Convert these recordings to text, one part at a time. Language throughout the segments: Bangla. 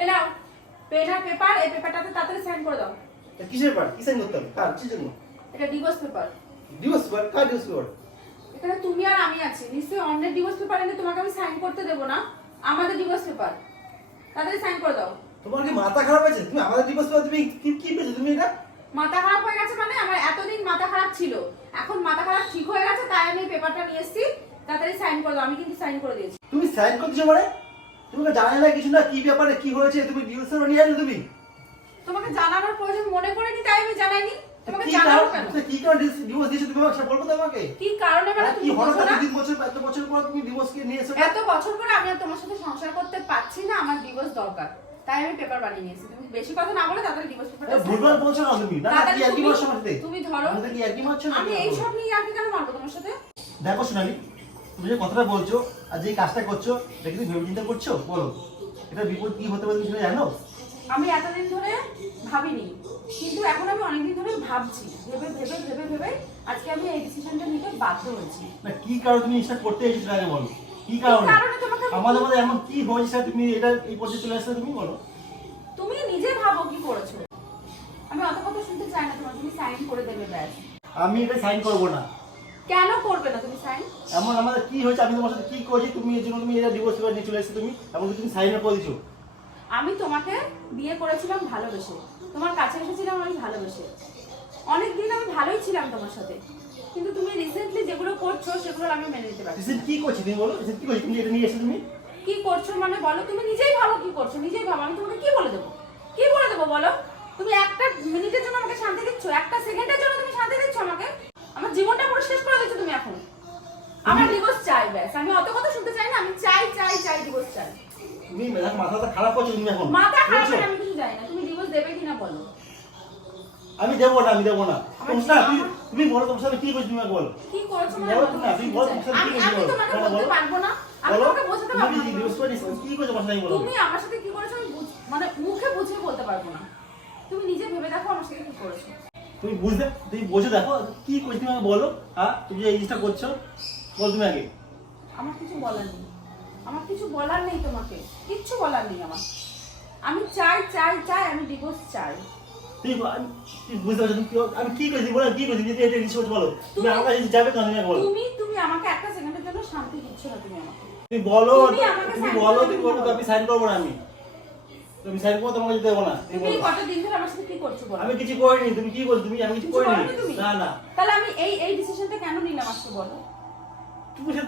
এই নাও পেন আর পেপার, এই পেপারটাতে তাড়াতাড়ি সাইন করে দাও। কিসের পেপার? কি সাইন করতে হবে? কার কিসের জন্য? এটা ডিভোর্স পেপার। Divorce paper? কার ডিভোর্স পেপার? এখানে তুমি আর আমি আছি, নিশ্চয়ই অন্যের ডিভোর্স পেপার এনে তোমাকে আমি সাইন করতে দেব না। আমাদের ডিভোর্স পেপার, তাড়াতাড়ি সাইন করে দাও। তোমার কি মাথা খারাপ হয়েছে? তুমি আমাদের ডিভোর্স পেপার তুমি কি পেয়েছো তুমি এটা? মাথা খারাপ হয়ে গেছে মানে? আমার এতদিন মাথা খারাপ ছিল, এখন মাথা খারাপ ঠিক হয়ে গেছে, তাই আমি এই পেপারটা নিয়ে এসেছি। তাড়াতাড়ি সাইন করে দাও। আমি কিন্তু সাইন করে দিয়েছি। তুমি সাইন করতেছো মানে? তোমাকে জানাই না কিছু না, কি ব্যাপারে কি হয়েছে? তুমি ডিভোর্স পেপার নিয়ে আসলে তুমি? তোমাকে জানানোর প্রয়োজন মনে করেনি, তাই আমি জানাইনি। তোমাকে কি জানাবো কারণ? কেন? কি কারণ ডিভোর্স দিয়েছো তুমি? আমাকে বলবো তো আমাকে। কি কারণে মানে কি তুমি হঠাৎ বোঝো না? এত বছর পর তুমি ডিভোর্স কে নিয়ে এসেছো? এত বছর পরে আমি আর তোমার সাথে সংসার করতে পারছি না, আমার ডিভোর্স দরকার, তাই আমি পেপার বানিয়ে নিয়েছি। তুমি বেশি কথা না বলে তাড়াতাড়ি ডিভোর্স পেপারটা ভুলভাল বলছো না তুমি? না কি আর কি মারছো আমার সাথে? তুমি ধরো। আমাদের কি আর কি মারছো না? আমি এই সব নিয়ে আর কি কেন মারবো তোমার সাথে? দেখো সোনালি, তুমি যে কথাটা বলছো আর যে কাজটা করছো এটা কি তুমি ভেবে চিন্তা করছো? বলো, এটা বিপদ কি হতে পারে তুমি সেটা জানো? আমি এতদিন ধরে ভাবিনি, কিন্তু এখন আমি অনেকদিন ধরে ভাবছি। ভেবে ভেবে ভেবে ভেবে আজকে আমি এই ডিসিশনটা নিতে বাধ্য হয়েছি। না কি কারণে তুমি এটা করতে এসেছো আগে বলো? কি কারণে? কারণে তোমাকে আমাদের মধ্যে এমন কি হয়েছে তুমি এটা এই পর্যায়ে চলে আসলে তুমি বলো? তুমি নিজে ভাবো কি করেছো। আমি অত কথা শুনতে চাই না তোমার, তুমি সাইন করে দেবে ব্যাস। আমি এটা সাইন করবো না। কেন করবে না তুমি সাইন? এমন আমাদের কি হয়েছে? আমি তোমার সাথে কি করেছি তুমি এর জন্য তুমি এটা ডিভোর্স পেপার নিয়ে চলে এসেছো তুমি? এমনকি তুমি সাইন করে দিছো। আমি তোমাকে বিয়ে করেছিলাম ভালোবেসে, তোমার কাছে এসেছিলাম আমি ভালোবেসে। অনেকদিন আমি ভালোই ছিলাম তোমার সাথে, কিন্তু তুমি রিসেন্টলি যেগুলো করছো সেগুলো আমি মেনে নিতে পারছি না। রিসেন্ট কি করছি তুমি বলো? রিসেন্ট কি করছি তুমি এটা নিয়ে এসেছো তুমি? কি করছো মানে বলো? তুমি নিজেই ভাবো কি করছো, নিজেই ভাবো। আমি তোমাকে কি বলে দেবো? কি বলে দেবো বলো? তুমি একটা মিনিটের জন্য আমাকে শান্তি দিচ্ছ, একটা সেকেন্ডের জন্য তুমি শান্তি দিচ্ছ আমাকে? আমার জীবনটা পুরো শেষ করে দিচ্ছ তুমি এখন। আমার ডিভোর্স চাই ব্যাস। আমি অত কথা শুনতে চাই না, আমি চাই চাই চাই ডিভোর্স চাই। তুমি মাথাটা খারাপ করছো তুমি এখন। মাথা খারাপ বুঝছো? করে আমি কিছু জানি না। তুমি ডিভোর্স দেবে কিনা বলো? আমি দেবো না, আমি দেবো না। আমার না তুমি বলো তোমার সাথে কি করছি তুমি আমাকে বলো? কি করেছো মানে বলো বলো? না, তুমি বলো তোমার সাথে কি করছি আমি বলো? তোমাকে না, বলতে বলো। পারবো না, আমি বলো। তোমাকে বোঝাতে পারবো তুমি না। ডিভোর্স পেপার নিয়ে কি করছো আমার সাথে বলো? তুমি আমার সাথে কি করেছো আমি মানে মুখে বুঝিয়ে বলতে পারবো না। তুমি নিজে ভেবে দেখো আমার সাথে কি করেছো। তুমি বোঝো দেখো কি করছি তুমি আমাকে বলো। হ্যাঁ তুমি যে এই জিনিসটা করছো বল তুমি আগে। আমার কিছু বলার নেই, আমার কিছু বলার নেই, তোমাকে কিচ্ছু বলার নেই আমার। আমি চাই চাই চাই, আমি ডিভোর্স চাই। তুমি বুঝতে পারছো তুমি আমি কি করেছি বলো? কি করেছি যদি এটা জিনিস বলো? তুমি আমার কাছে যাবে কেন তুমি বলো? তুমি আমাকে একটা সেকেন্ডের জন্য শান্তি দিচ্ছ না তুমি আমাকে। তুমি বলো, তুমি আমাকে তুমি sign বলো করে তুমি দিতে বলো বলো। আমি সাইন করবো না। তুমি সাইন করতে তোমাকে যেতে দেবো না। তুমি তুমি বলো। কতদিন ধরে আমার সাথে কি করছো বলো? আমি কিছু করিনি। তুমি কি করছো? তুমি আমি কিছু কিছু করিনি। করোনি তুমি? না না তাহলে আমি এই ডিসিশনটা কেন নিলাম আজকে বলো?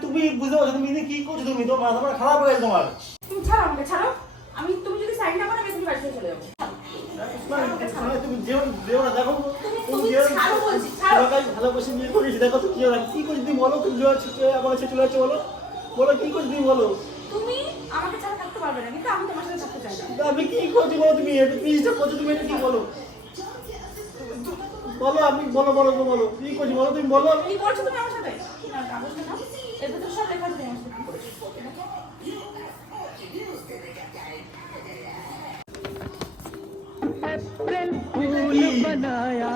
তুমি বুঝতে পারছো তুমি কি করছো? তুমি তোমার মাথা খারাপ হয়ে গেছে তোমার। তুমি ছাড়ো আমাকে, ছাড়ো। তুমি যদি সাইন না করো আমি বাড়ি থেকে চলে যাবো। তুমি যেও না দেখো তুমি ছাড়ো বলছি, ছাড়ো। ভালোবাসে বিয়ে করিস দেখো তুমি কি করছি তুমি বলো? তুমি আমার ছেলে চলে যাচ্ছে বলো বলো কি করছি তুমি বলো? তুমি আমাকে ছাড়া থাকতে পারবে না, কিন্তু আমি তোমার সাথে থাকতে চাই না। আমি কি করছি বলো? তুমি এটা কি হিসাব করছো? তুমি এটা কি বলো বলো? আমি বলো বলো বলো কি করছি বলো? তুমি বলো। কি করছো তুমি আমার সাথে? না, কাগজটা নাও। এর ভিতরে সব লেখা আছে তোমার সাথে কি করেছো। अप्रैल फूल बनाया